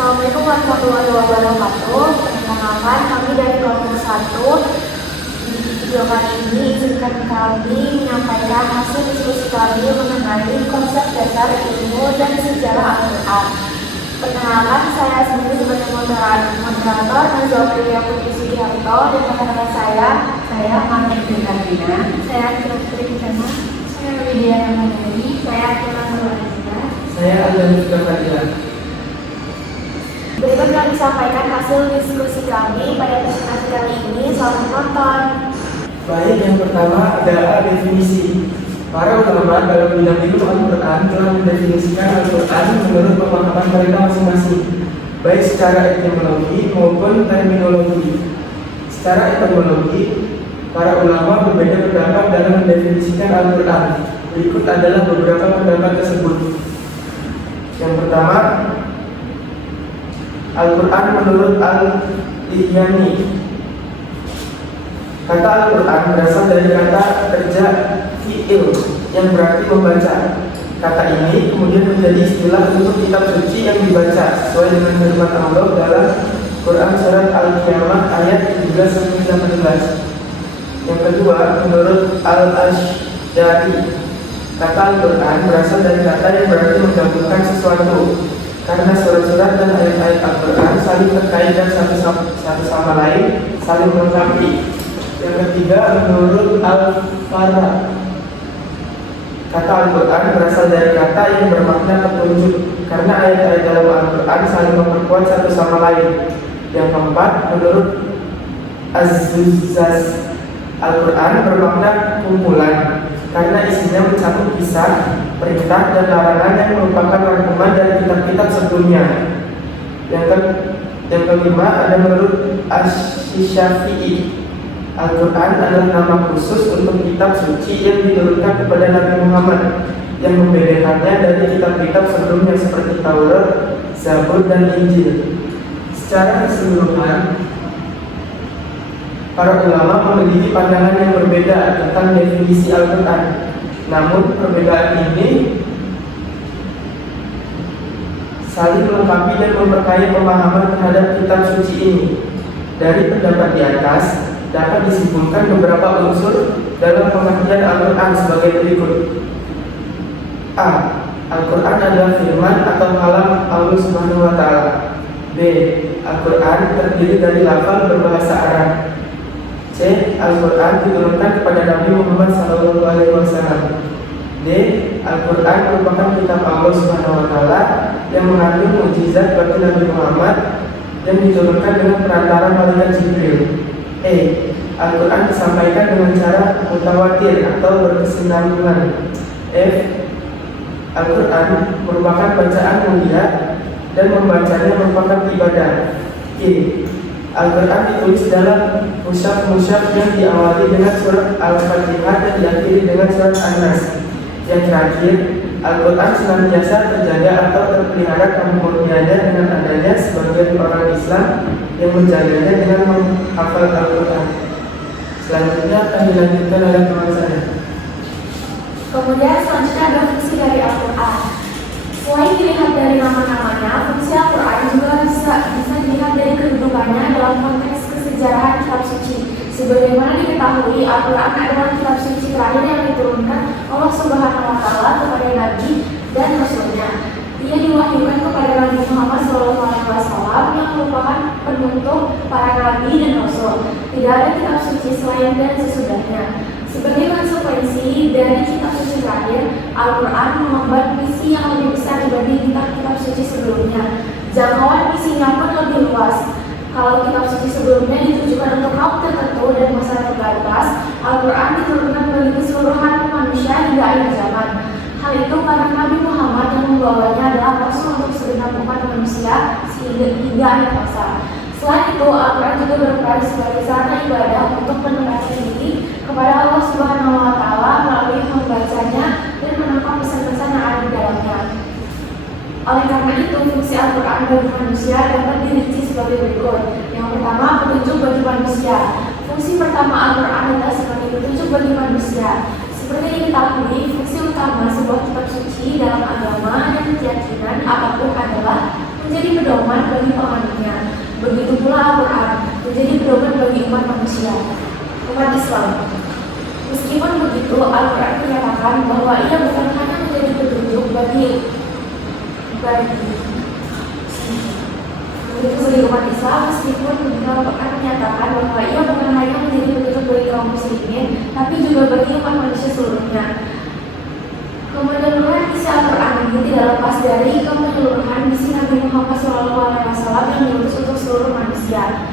Assalamualaikum warahmatullahi wabarakatuh. Perkenalkan, kami dari kelompok 1. Di video kali ini izinkan kami menyampaikan hasil diskusi kami mengenai konsep dasar ilmu dan sejarah Al-Quran. Perkenalkan, saya sendiri sebagai moderator Najwa Priya Putri Sugiharto, dan rekan-rekan saya Martin Katrina, saya Putri Kicana, saya Widya Ramadhani, saya Akila Nurlanina, saya Aldan Fadila. Berikut kami sampaikan hasil diskusi kami pada presentasi kali ini. Selamat menonton. Baik, yang pertama adalah definisi. Para ulama dalam bidang ilmu Al-Quran telah mendefinisikan Al-Quran menurut pemahaman mereka masing-masing, baik secara etimologi maupun terminologi. Secara etimologi, para ulama berbeda pendapat dalam mendefinisikan Al-Quran. Berikut adalah beberapa pendapat tersebut. Yang pertama, Al-Quran menurut Al-Ihyani. Kata Al-Quran berasal dari kata kerja fi'il yang berarti membaca. Kata ini kemudian menjadi istilah untuk kitab suci yang dibaca sesuai dengan firman Allah dalam Quran surat Al-Qiyamah ayat 17-18. Yang kedua, menurut Al-Ashdari, kata Al-Quran berasal dari kata yang berarti menggabungkan sesuatu, karena surat-surat dan ayat-ayat Al-Quran saling terkait dan satu sama lain saling melengkapi. Yang ketiga, menurut Al-Farra, kata Al-Quran berasal dari kata yang bermakna petunjuk, karena ayat-ayat dalam Al-Quran saling memperkuat satu sama lain. Yang keempat, menurut Az-Zuzzaz, Al-Quran bermakna kumpulan, karena isinya mencakup kisah, perintah, dan larangan yang merupakan rangkuman dari kitab-kitab sebelumnya. Yang kelima ada menurut Asy-Syafi'i, Al-Quran adalah nama khusus untuk kitab suci yang diturunkan kepada Nabi Muhammad, yang membedakannya dari kitab-kitab sebelumnya seperti Taurat, Zabur, dan Injil. Secara keseluruhan, para ulama memiliki pandangan yang berbeda tentang definisi Al-Quran. Namun perbedaan ini saling melengkapi dan memperkaya pemahaman terhadap kitab suci ini. Dari pendapat di atas dapat disimpulkan beberapa unsur dalam pengertian Al-Quran sebagai berikut. A. Al-Quran adalah firman atau kalam Allah Subhanahu wa Ta'ala. B. Al-Quran terdiri dari lafal berbahasa Arab. C. Al-Quran diturunkan kepada Nabi Muhammad SAW. D. Al-Quran merupakan kitab Allah Subhanahu wa Ta'ala yang mengandung mukjizat bagi Nabi Muhammad yang diturunkan dengan perantara malaikat Jibril. E. Al-Quran disampaikan dengan cara mutawatir atau berkesinambungan. F. Al-Quran merupakan bacaan mulia dan membacanya merupakan ibadah. G. Al-Quran ditulis dalam mushaf yang diawali dengan surat Al-Fatihah dan diakhiri dengan surat An-Nas. Yang terakhir, Al-Quran senantiasa terjaga atau terpelihara kemurniannya dengan adanya sebagian orang Islam yang menjaganya dengan menghafal Al-Quran. Selanjutnya akan dilanjutkan oleh teman saya. Kemudian selanjutnya ada fungsi dari Al-Quran. Selain dilihat dari nama-namanya, fungsi Al-Quran juga bisa dilihat dari kedudukannya dalam konteks kesejarahan kitab suci. Sebagaimana diketahui, Al-Quran adalah kitab suci terakhir yang diturunkan Allah Subhanahu wa Ta'ala kepada Nabi dan Rasulnya. Ia diwahyukan kepada Nabi Muhammad SAW yang merupakan penutup para nabi dan rasul. Tidak ada kitab suci selain dan sesudahnya. Sebagai konsekuensi dari kitab suci terakhir, Al-Quran mengemban misi yang lebih besar dibanding kitab-kitab suci sebelumnya. Jangkauan misinya pun lebih luas. Kalau kitab suci sebelumnya ditujukan untuk kaum tertentu dan masyarakat terbatas, Al-Quran diturunkan bagi keseluruhan manusia hingga akhir zaman. Hal itu karena Nabi Muhammad yang membawanya adalah rasul untuk segenap umat manusia hingga akhir masa. Selain itu, Al-Quran juga berperan sebagai sarana ibadah untuk mendekatkan diri kepada Allah Subhanahu wa Ta'ala melalui membacanya dan menangkap pesan-pesan yang ada di dalamnya. Oleh karena itu, fungsi Al-Quran bagi manusia dapat dirinci sebagai berikut. Yang pertama, petunjuk bagi manusia. Fungsi pertama Al-Quran adalah sebagai petunjuk bagi manusia. Seperti diketahui, fungsi utama sebuah kitab suci dalam agama dan keyakinan apapun adalah menjadi pedoman pedoman bagi umat manusia, umat Islam. Meskipun begitu, Al-Quran menyatakan bahwa ia bukan hanya menjadi petunjuk bagi umat Islam. Meskipun begitu, Al-Quran menyatakan bahwa ia bukan hanya menjadi petunjuk bagi kaum muslimin, tapi juga bagi umat manusia seluruhnya. Kemenyeluruhan isi Al-Quran ini tidak lepas dari kemenyeluruhan misi Nabi Muhammad SAW yang diutus untuk seluruh manusia.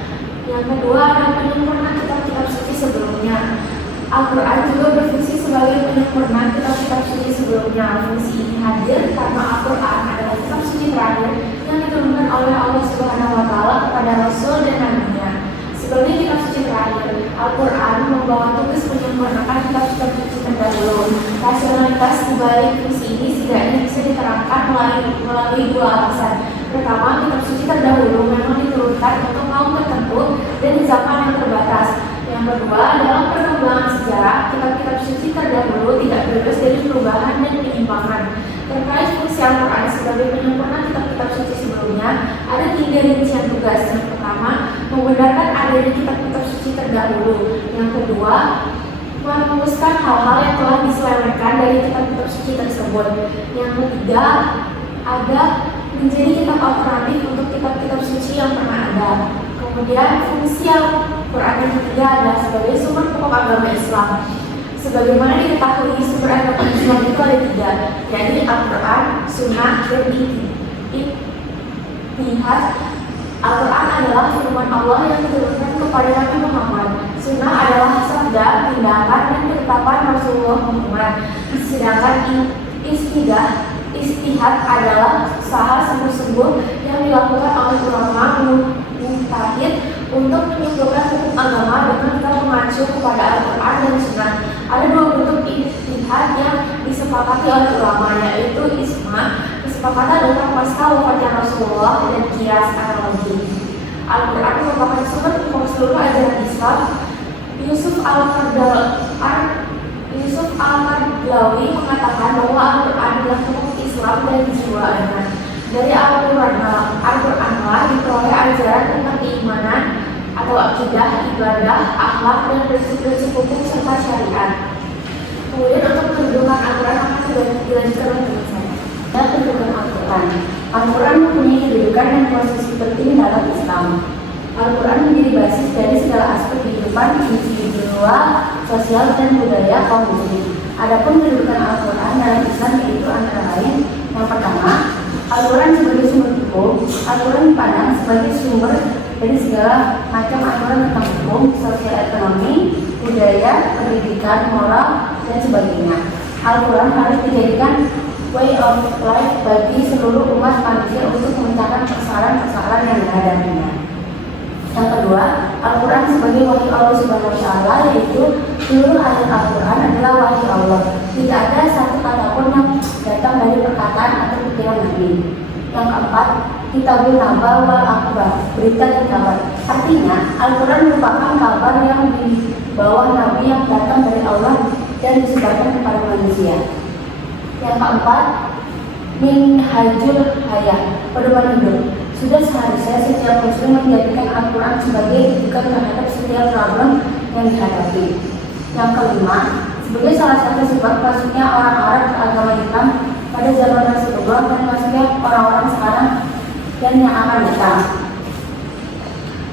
Yang kedua adalah penyempurnaan kitab-kitab suci sebelumnya. Al-Quran juga berfungsi sebagai penyempurnaan kitab-kitab suci sebelumnya. Fungsi ini hadir karena Al-Quran adalah kitab suci terakhir yang diturunkan oleh Allah Subhanahu wa Ta'ala kepada Rasul dan Nabi-Nya. Sebagai kitab suci terakhir, Al-Quran membawa tugas menyempurnakan kitab-kitab suci terdahulu. Rasionalitas dibalik fungsi ini setidaknya bisa diterangkan melalui dua alasan. Pertama, kitab suci terdahulu memang diturunkan untuk kaum tertentu dan di zaman yang terbatas. Yang kedua, dalam perkembangan sejarah, kitab-kitab suci terdahulu tidak bebas dari perubahan dan penyimpangan. Terkait fungsi Al-Quran sebagai penyempurna kitab-kitab suci sebelumnya, ada 3 rincian tugas. Yang pertama, membenarkan adanya kitab-kitab suci terdahulu. Yang kedua, merumuskan hal-hal yang telah diselewengkan dari kitab-kitab suci tersebut. Yang ketiga, ada menjadi kitab alternatif untuk kitab-kitab suci yang pernah ada. Kemudian fungsi Al-Quran yang ketiga adalah sebagai sumber pokok agama Islam. Sebagaimana diketahui, sumber agama Islam itu ada 3, yaitu Al-Quran, Sunnah, dan Ijtihad. Al-Quran adalah firman Allah yang diturunkan kepada Nabi Muhammad. Sunnah adalah sabda, tindakan, dan ketetapan Rasulullah Muhammad. Sedangkan Ijtihad adalah usaha sungguh-sungguh yang dilakukan oleh ulama mujtahid untuk menyimpulkan hukum agama dengan mengacu kepada Al-Quran dan Sunnah. Ada 2 bentuk ijtihad yang disepakati oleh ulama, yaitu ijma, kesepakatan tentang pasca wafatnya Rasulullah, dan qiyas analogi. Al-Quran merupakan sumber pokok seluruh ajaran Islam. Yusuf Al-Qardawi mengatakan bahwa Al-Quran adalah pokok Islam dan kejiwaannya. Dari Al-Quranlah diperoleh ajaran tentang keimanan atau akidah, ibadah, akhlak, dan prinsip-prinsip hukum serta syariat. Kemudian untuk kedudukan Al-Quran akan dilanjutkan dengan saya. Kedudukan Al-Quran. Al-Quran mempunyai kedudukan dan posisi penting dalam Islam. Al-Quran menjadi basis dari segala aspek kehidupan individual, sosial, dan budaya kaum muslim. Adapun kedudukan Al-Quran dalam Islam yaitu antara lain: yang pertama, Al-Quran sebagai sumber hukum. Al-Quran dipandang sebagai sumber dari segala macam aturan tentang hukum, sosial, ekonomi, budaya, pendidikan, moral, dan sebagainya. Al-Quran harus dijadikan way of life bagi seluruh umat manusia untuk memecahkan persoalan-persoalan yang dihadapinya. Yang kedua, Al-Quran sebagai wahyu Allah Subhanahu wa Ta'ala, yaitu seluruh ayat Al-Quran adalah wahyu Allah. Tidak ada satu kata pun yang datang dari perkataan atau pikiran Nabi. Yang keempat, Kitabun Naba wal Akhbar, berita dan kabar. Artinya, Al-Quran merupakan kabar yang di bawah Nabi yang datang dari Allah dan disebarkan kepada manusia. Yang keempat, Minhajul Hayah, pedoman hidup. Sudah seharusnya setiap muslim menjadikan Al-Quran sebagai rujukan terhadap setiap problem yang dihadapi. Yang kelima, sebagai salah satu sebab masuknya orang-orang ke agama Islam pada zaman Rasulullah dan masuknya orang-orang sekarang dan yang akan datang.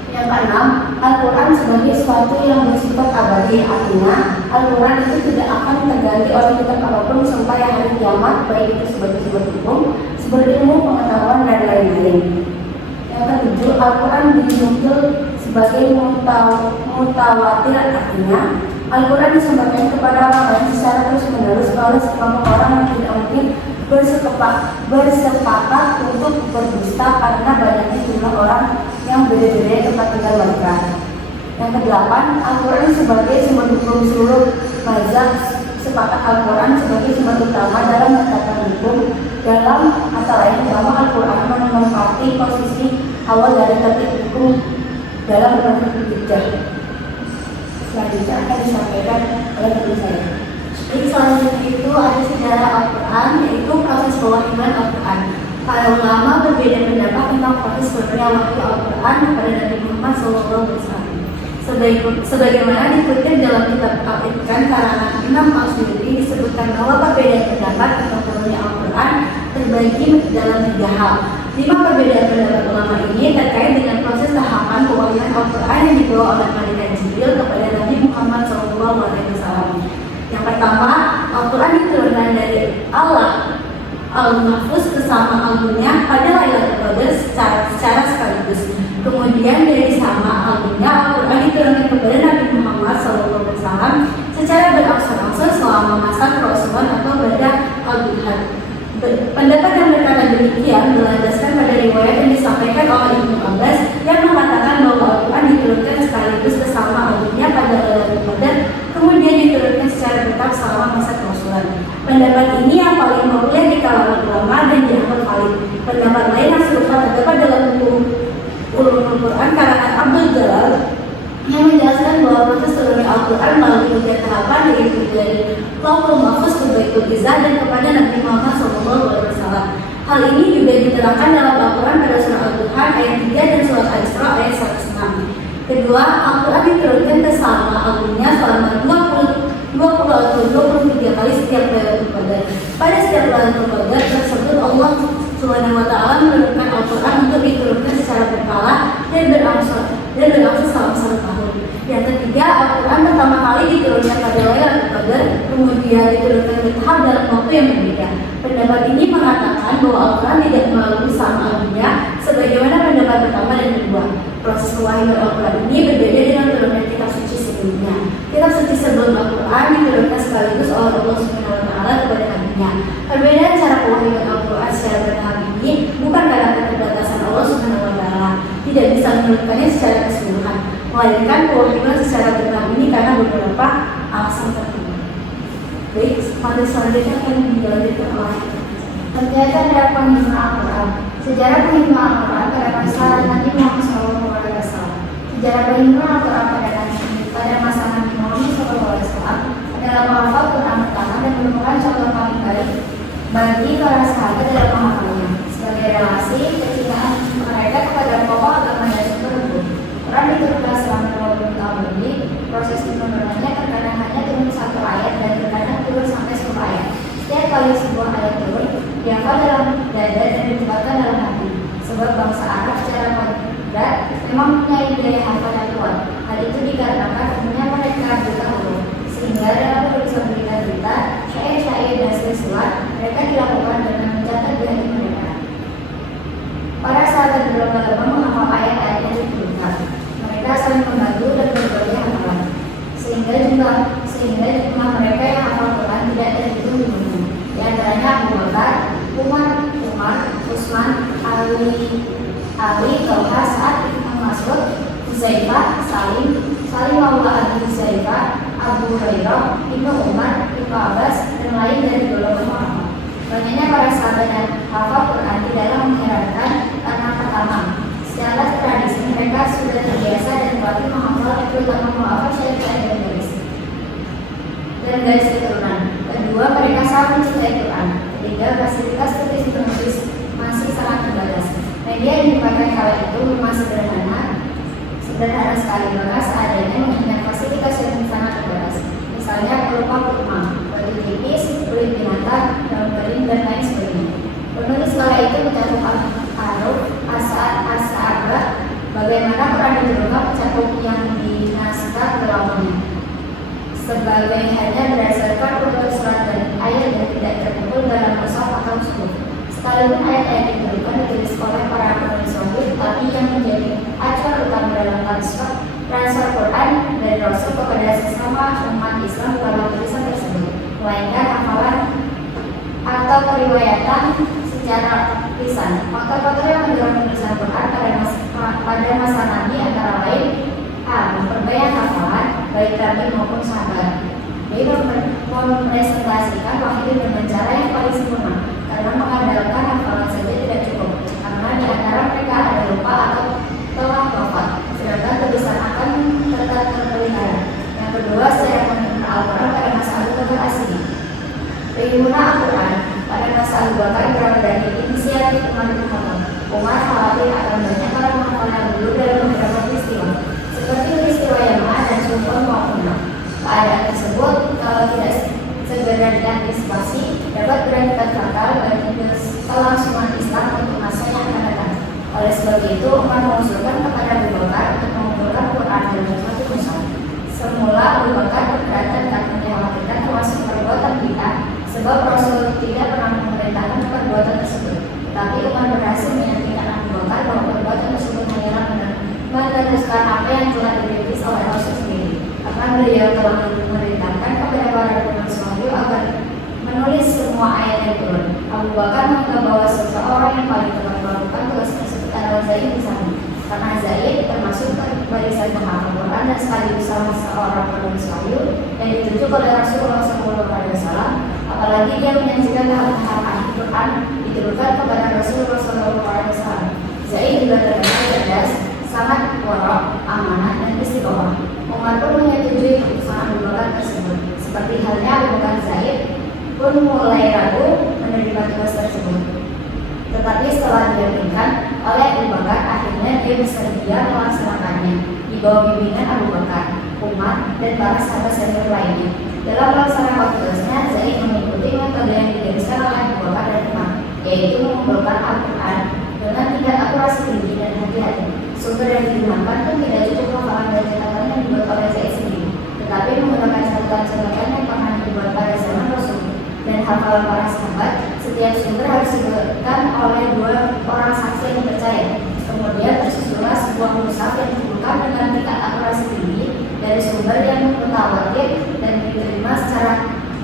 Yang keenam, Al-Quran sebagai sesuatu yang bersifat abadi. Artinya, Al-Quran itu tidak akan terganti oleh kitab apapun sampai hari kiamat, baik itu sebagai sumber hukum, sumber ilmu, pengetahuan, dan lain-lain. Yang ketujuh, Al-Quran dinukil sebagai mutawatir. Artinya, Al-Quran disampaikan kepada orang lain secara terus-menerus oleh sekelompok orang yang tidak mungkin bersepakat untuk berdusta karena banyaknya jumlah orang yang beda-beda tempat tinggal mereka. Yang kedelapan, Al-Quran sebagai sumber hukum. Seluruh mazhab sepakat Al-Quran sebagai sumber utama dalam menetapkan hukum. Dalam kata lain, bahwa Al-Quran menempati posisi awal dari tertib hukum dalam berbagai hujjah. Selanjutnya akan disampaikan oleh teman saya. Jadi selanjutnya itu ada sejarah Al-Quran, yaitu proses pewahyuan Al-Quran. Para ulama berbeda pendapat tentang proses turunnya wahyu Al-Quran kepada Nabi Muhammad SAW. Sebagaimana dikutip dalam kitab Al-Itqan karangan Imam Al-Suyuti, disebutkan bahwa perbedaan pendapat atau turunnya Al-Quran terbagi dalam 3 hal. 5 perbedaan pendapat ulama ini terkait dengan proses tahapan pewahyuan Al-Quran yang dibawa oleh malaikat Jibril kepada Nabi Muhammad SAW. Yang pertama, Al-Quran diturunkan dari Allah Al-Mahfuz bersama albumnya pada Lailatul Qadar secara sekaligus. Kemudian dari sama albumnya Al-Quran diturunkan kepada Nabi Muhammad SAW secara berangsur-angsur selama masa kerasulan atau pada al-Bid'ah. Pendapat yang berkata demikian berlandaskan pada riwayat yang disampaikan oleh Ibnu Abbas yang mengatakan bahwa Al-Quran diturunkan sekaligus bersama albumnya pada Lailatul Qadar, kemudian diturunkan secara bertahap selama masa kerasulan. Pendapat ini yang paling populer di kalangan ulama dan dianggap valid. Pendapat lain yang serupa terdapat dalam buku Ulumul Quran karangan Abdul Jalal yang menjelaskan bahwa proses turunnya Al-Quran melalui 3 tahapan, yaitu dari Lauhul Mahfuz ke Baitul Izzah dan kepada Nabi Muhammad SAW. Hal ini juga diterangkan dalam Al-Quran pada surah Al-Duhan ayat 3 dan surat Al-Isra ayat 106. Kedua, Al-Quran diturunkan bersama albumnya selama 23 kali setiap Lailatul Qadar. Pada setiap Lailatul Qadar tersebut Allah Subhanahu wa taala menurunkan Al-Quran untuk diturunkan secara berkala dan berangsur selama 1 tahun. Yang ketiga, Al-Quran pertama kali diturunkan pada Lailatul Qadar, kemudian diturunkan bertahap dalam waktu yang berbeda. Pendapat ini mengatakan bahwa Al-Quran tidak melalui sama albumnya sebagaimana pendapat pertama dan kedua. Proses pewahyuan Al-Quran ini berbeda dengan turunnya kitab suci sebelumnya. Kitab suci sebelum Al-Quran diturunkan sekaligus oleh Allah Subhanahu wa taala kepada nabinya. Perbedaan cara pewahyuan Al-Quran secara bertahap ini bukan karena keterbatasan Allah Subhanahu wa taala tidak bisa menurunkannya secara keseluruhan, melainkan pewahyuan secara bertahap ini karena beberapa alasan tertentu. Baik, pada selanjutnya akan dilanjutkan oleh Kegiatan dari penghimpunan Al-Quran. Sejarah penghimpunan Al-Quran pada masa Nabi Muhammad SAW. Sejarah penghimpunan Al-Quran pada masa Nabi Muhammad SAW adalah menghafal Quran pertama dan merupakan contoh paling baik bagi para sahabat dalam menghafalnya. Sebagai relasi kecintaan mereka kepada pokok agama dan sumber. Quran diturunkan selama 20 tahun lebih. Proses penurunannya terkadang hanya turun 1 ayat dan terkadang turun sampai 10 ayat. Setiap kali sebuah ayat turun, dihafal dalam dada dan ditempatkan dalam hati. Sebab bangsa Arab secara kodrat memang mempunyai daya hafal yang kuat. Hal itu dikarenakan umumnya mereka buta huruf, sehingga dalam penulisan berita-berita, syair-syair dan silsilah mereka dilakukan dengan mencatat di hati mereka. Para sahabat berlomba-lomba menghafal ayat-ayat yang diturunkan. Mereka saling membantu dan berbagi hafalan, sehingga jumlah mereka yang hafal Quran tidak terhitung jumlahnya. Di antaranya Abu Bakar, Umar, Utsman, Ali, Talha, Sa'ad, Ibnu Mas'ud, Huzaifah, Salim Maula Abi Huzaifah, Abu Hurairah, Ibnu Umar, Ibnu Abbas, dan lain dari golongan ulama. Banyaknya para sahabat yang hafal Quran tidaklah mengherankan karena pertama, secara tradisi mereka sudah terbiasa dan terlatih menghafal, terutama menghafal syair-syair dan garis keturunan. Kedua, mereka sangat mencintai Quran. Ketiga, fasilitas tulis-menulis masih sangat terbatas. Media yang dipakai kala itu memang sederhana sekali, maka seadanya mengingat fasilitas yang sangat terbatas. Misalnya berupa kurma, batu tipis, kulit binatang, daun kering, dan lain sebagainya. Penulis kala itu mencakup al-aruf, asa-abah, bagaimana Quran diturunkan mencakup yang dinaskah berlakunya. Sebagai hanya berdasarkan urut surat dan ayat yang tidak terkumpul dalam mushaf atau suhuf. Sekalipun ayat-ayat yang diturunkan ditulis oleh para penulis wahyu, tapi yang menjadi acuan utama dalam transfer Quran dari Rasul kepada sesama umat Islam bukanlah tulisan tersebut, melainkan hafalan atau periwayatan secara lisan. Faktor-faktor yang mendorong penulisan Quran pada masa Nabi antara lain: A. Memperbanyak hafalan baik tabi maupun sahabat. B. Mempresentasikan wahyu dengan cara yang paling sempurna, karena mengandalkan hafalan saja tidak cukup, karena di antara mereka ada lupa atau telah wafat, sedangkan tulisan akan tetap terpelihara. Yang kedua, secara menghimpunan Al-Quran pada masa Abu Bakar As-Siddiq. Penghimpunan Al-Quran pada masa Abu Bakar berawal dari inisiatif Umar bin Khattab. Oleh sebab itu, Umar mengusulkan kepada Abu Bakar untuk mengumpulkan Quran dalam satu mushaf. Semula Abu Bakar keberatan karena dikhawatirkan termasuk perbuatan bid'ah, sebab Rasul tidak pernah memerintahkan perbuatan tersebut. Tapi Umar berhasil meyakinkan Abu Bakar bahwa perbuatan tersebut hanyalah meneruskan apa yang telah dirintis oleh Rasul sendiri. Karena beliau telah memerintahkan kepada para penulis wahyu agar menulis semua ayat yang turun. Abu Bakar menganggap bahwa seseorang yang paling tepat melakukan tugas tersebut adalah Zaid bin Sabit, karena Zaid termasuk barisan penghafal Quran dan sekaligus salah seorang penulis wahyu yang ditunjuk oleh Rasulullah SAW. Apalagi dia menyaksikan tahap-tahap Quran diturunkan kepada Rasulullah SAW. Zaid juga terkenal cerdas, sangat warok, amanah, dan istiqomah. Umar pun menyetujui keputusan Abu Bakar tersebut. Seperti halnya Abu Bakar, Zaid pun mulai ragu menerima tugas tersebut. Tetapi setelah diyakinkan oleh Abu Bakar, akhirnya dia bersedia melaksanakannya di bawah bimbingan Abu Bakar, Umar, dan para sahabat senior lainnya. Dalam melaksanakan tugasnya, Zaid mengikuti metode yang digariskan oleh Abu Bakar dan Umar, yaitu mengumpulkan Al-Quran dengan tingkat akurasi tinggi dan hati-hati. Sumber yang digunakan pun tidak cukup hafalan dan catatan yang dibuat oleh Zaid sendiri, tetapi menggunakan catatan-catatan yang pernah dibuat pada zaman Rasul dan hafalan para sahabat. Setiap sumber harus diberikan oleh 2 orang saksi yang dipercaya. Kemudian tersusunlah sebuah mushaf yang dikumpulkan dengan tingkat akurasi tinggi dari sumber yang mutawatir dan diterima secara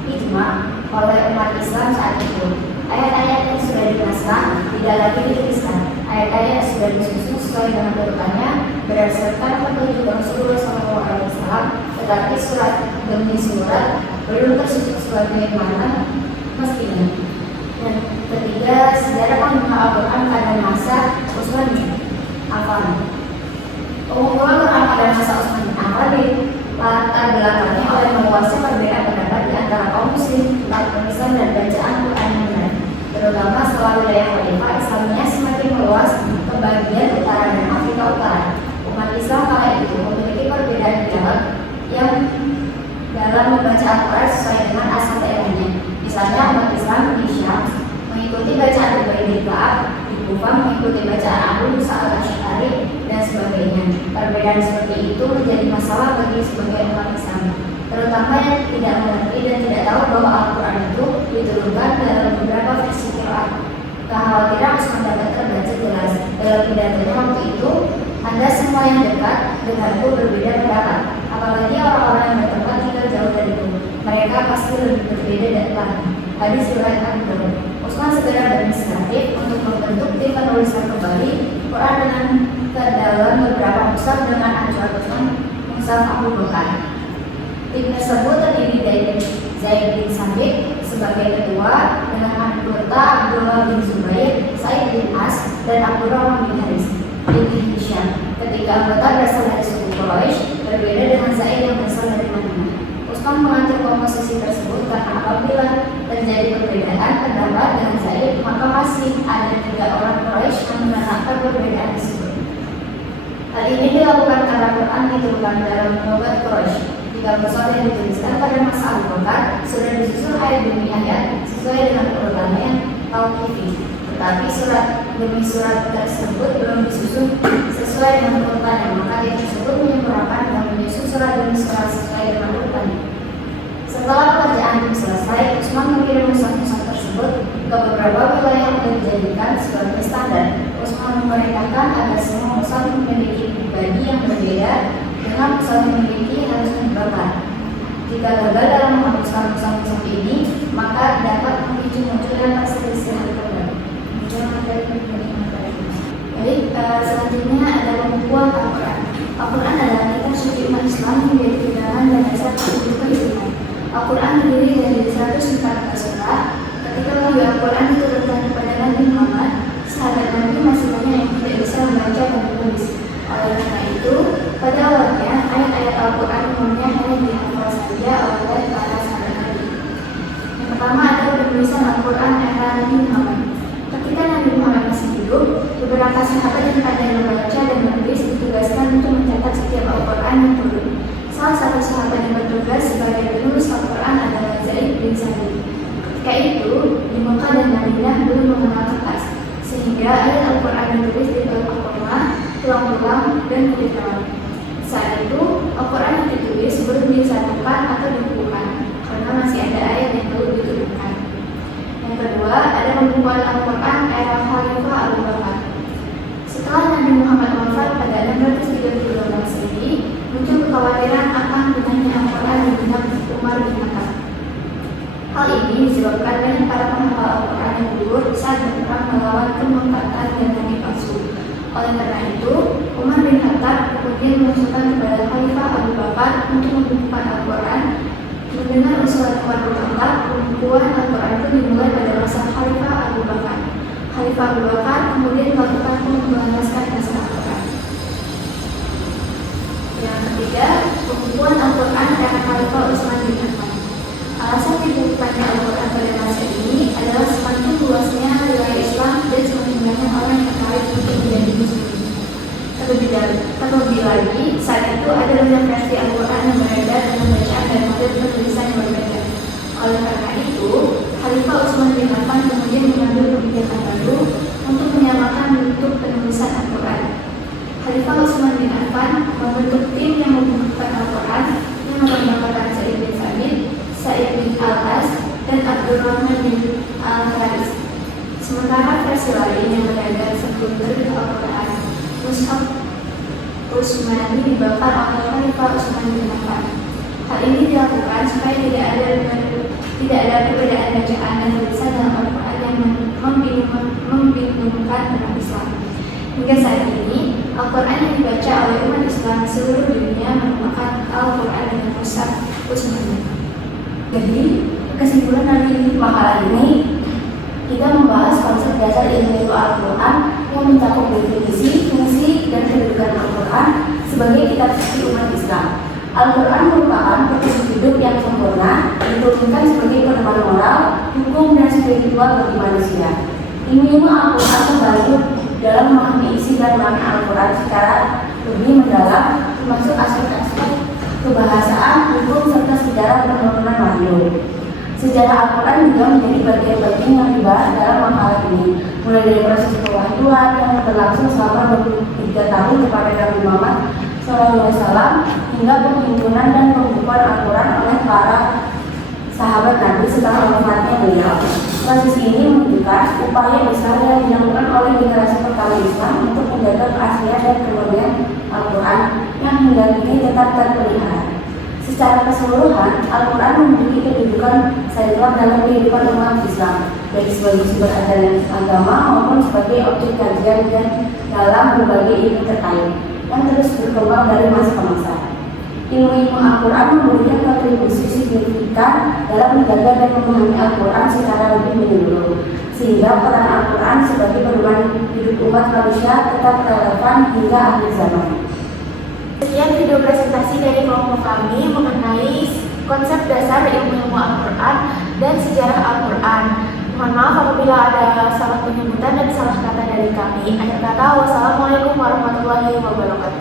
ijma oleh umat Islam saat itu. Ayat-ayat yang sudah dinaskah tidak lagi dituliskan. Ayat-ayat yang sudah disusun sesuai dengan urutannya berdasarkan petunjuk Rasulullah SAW, tetapi surat demi surat belum tersusun sebagaimana mestinya. Dan ketiga, sejarah penggunaan Al-Quran pada masa Utsman bin Affan. Pengumpulan Quran pada masa Utsman bin Affan latar belakangnya oleh meluasnya perbedaan pendapat di antara kaum muslim tentang penulisan dan bacaan Quran yang benar. Terutama setelah wilayah Khalifah Islamnya semakin meluas ke bagian utara dan Afrika Utara. Umat Islam kala itu memiliki perbedaan pendapat yang dalam membaca Al-Quran sesuai dengan asal daerahnya. Misalnya umat Islam di Syam mengikuti bacaan Ubay bin Ka'ab, di Kufah mengikuti bacaan Abu Musa al-Asy'ari, dan sebagainya. Perbedaan seperti itu menjadi masalah bagi sebagian umat Islam, terutama yang tidak mengerti dan tidak tahu bahwa Al-Quran itu diturunkan dalam beberapa versi Quran. Kekhawatiran Utsman dapat terbaca jelas dalam pidatonya waktu itu. Anda semua yang dekat denganku berbeda pendapat, apalagi orang-orang yang bertempat tinggal jauh dariku. Mereka pasti lebih berbeda dan lain. Hadis riwayat Abu Daud. Utsman segera berinisiatif untuk membentuk tim penulisan kembali Quran dengan ke dalam beberapa mushaf dengan acuan Utsman mushaf Abu Bakar. Tim tersebut terdiri dari Zaid bin Sabit sebagai ketua dengan anggota Abdullah bin Zubair, Sa'id bin As, dan Abdurrahman bin Haris bin Hisham. Ketiga anggota berasal dari suku Quraisy, berbeda dengan Zaid yang berasal dari Madinah. Utsman mengatur komposisi tersebut karena apabila terjadi perbedaan pendapat dengan Zaid, maka masih ada 3 orang Quraisy yang menetapkan perbedaan tersebut. Hal ini dilakukan karena Quran diturunkan dalam logat Quraisy. 3 mushaf yang dituliskan pada masa Abu Bakar sudah disusun ayat demi ayat sesuai dengan urutannya yang tauqifi, tetapi surat demi surat tersebut belum disusun sesuai dengan urutannya, maka dia tersebut menyempurnakan dan menyusun surat demi surat sesuai dengan urutannya. Setelah pekerjaan itu selesai, Utsman mengirim mushaf-mushaf tersebut ke beberapa wilayah untuk dijadikan sebagai standar. Utsman memerintahkan agar semua mushaf memiliki pribadi yang berbeda dengan mushaf yang memiliki harus dibakar. Jika gagal dalam menghapuskan mushaf-mushaf ini, maka dapat memicu munculnya perselisihan kembali. Jadi selanjutnya ada pembukuan Al-Quran. Al-Quran adalah kitab suci umat Islam yang menjadi pegangan dan dasar kehidupan Islam. Al-Quran terdiri dari 114 surah. Ketika wahyu Al-Quran diturunkan kepada Nabi Muhammad, sahabat Nabi masih banyak yang tidak bisa membaca dan menulis. Oleh karena itu, pada awalnya ayat-ayat Al-Quran umumnya hanya dihafal saja oleh para sahabat Nabi. Yang pertama adalah penulisan Al-Quran era Nabi Muhammad. Ketika Nabi Muhammad masih hidup, beberapa sahabat yang pandai membaca dan menulis ditugaskan untuk mencatat setiap Al-Quran yang turun. Salah satu sahabat yang bertugas sebagai penulis Al-Quran adalah Zaid bin Sabit. Ketika itu, di Mekah dan Madinah belum mengenal kertas. sehingga ayat Al-Quran ditulis di beberapa koma, tulang-tulang, dan titik-titik. Saat itu, Al-Quran yang ditulis belum disatukan atau dibukukan, karena masih ada ayat yang perlu diturunkan. Yang kedua, ada pembukuan Al-Quran era Khalifah Abu Bakar. Setelah Nabi Muhammad wafat pada 632 Masehi, muncul kekhawatiran akan punahnya Al-Quran di benak Umar bin Khattab. Hal ini disebabkan banyak para penghafal Al-Quran yang gugur saat berperang melawan kemanfaatan dan nabi palsu. Oleh karena itu, Umar bin Khattab kemudian mengusulkan kepada Khalifah Abu Bakar untuk membukukan Al-Quran. Mendengar usulan Umar bin Khattab, pembukuan Al-Quran itu dimulai pada masa Khalifah Abu Bakar. Khalifah Abu Bakar kemudian melakukan pengumpulan naskah Al-Quran. Yang ketiga, pembukuan Al-Quran era Khalifah Utsman bin Affan. Alasan dibukukannya Al-Quran pada masa ini adalah semakin luasnya wilayah Islam dan semakin banyak orang yang tertarik untuk menjadi Muslim. Terlebih lagi, saat itu ada banyak versi Al-Quran yang beredar dengan bacaan dan model penulisan yang berbeda. Oleh karena itu, Khalifah Utsman bin Affan kemudian mengambil kebijakan baru untuk menyamakan bentuk penulisan Al-Quran. Khalifah Utsman bin Affan membentuk tim yang membukukan Al-Quran yang menggunakan Sa'id bin Sabit, Sa'id bin Al-As, dan Abdurrahman bin Al-Haris. Sementara versi lain yang beredar sekunder Al-Quran, Mushaf Utsmani dibakar oleh Khalifah Utsman bin Affan. Hal ini dilakukan supaya tidak ada perbedaan bacaan dan tulisan dalam Al-Quran yang membingungkan umat Islam. Hingga saat ini, Al-Quran yang dibaca oleh umat Islam seluruh dunia merupakan Al-Quran dengan Mushaf Utsmani. Jadi, kesimpulan dari makalah ini, kita membahas konsep dasar ilmu Al-Quran yang mencakup definisi, fungsi, dan kedudukan Al-Quran sebagai kitab suci umat Islam. Al-Quran merupakan petunjuk hidup yang sempurna, diturunkan sebagai pedoman moral, hukum, dan spiritual bagi manusia. Ilmu Al-Quran membantu dalam memahami isi dan makna Al-Quran secara lebih mendalam, termasuk aspek-aspek kebahasaan, hukum, serta sejarah penurunan wahyu. Sejarah Al-Quran juga menjadi bagian-bagian yang dibahas dalam makalah ini, mulai dari proses pewahyuan yang berlangsung selama 23 tahun kepada Nabi Muhammad SAW hingga penghimpunan dan pembukuan Al-Quran oleh para sahabat Nabi setelah wafatnya beliau. Proses ini menunjukkan upaya besar yang dilakukan oleh generasi pertama Islam untuk menjaga keaslian dan kemurnian Al-Quran yang hingga kini tetap terpelihara. Secara keseluruhan, Al-Quran memiliki kedudukan sentral dalam kehidupan umat Islam, baik sebagai sumber ajaran agama maupun sebagai objek kajian dan dalam berbagai ilmu terkait yang terus berkembang dari masa ke masa. Ilmu Al-Quran memberikan kontribusi signifikan dalam menjaga dan memahami Al-Quran secara lebih menyeluruh, sehingga peran Al-Quran sebagai pedoman hidup umat manusia tetap relevan hingga akhir zaman. Sekian video presentasi dari kelompok kami mengenai konsep dasar ilmu Al-Quran dan sejarah Al-Quran. Mohon maaf apabila ada salah penyebutan dan salah kata dari kami. Akhir kata, wassalamualaikum warahmatullahi wabarakatuh.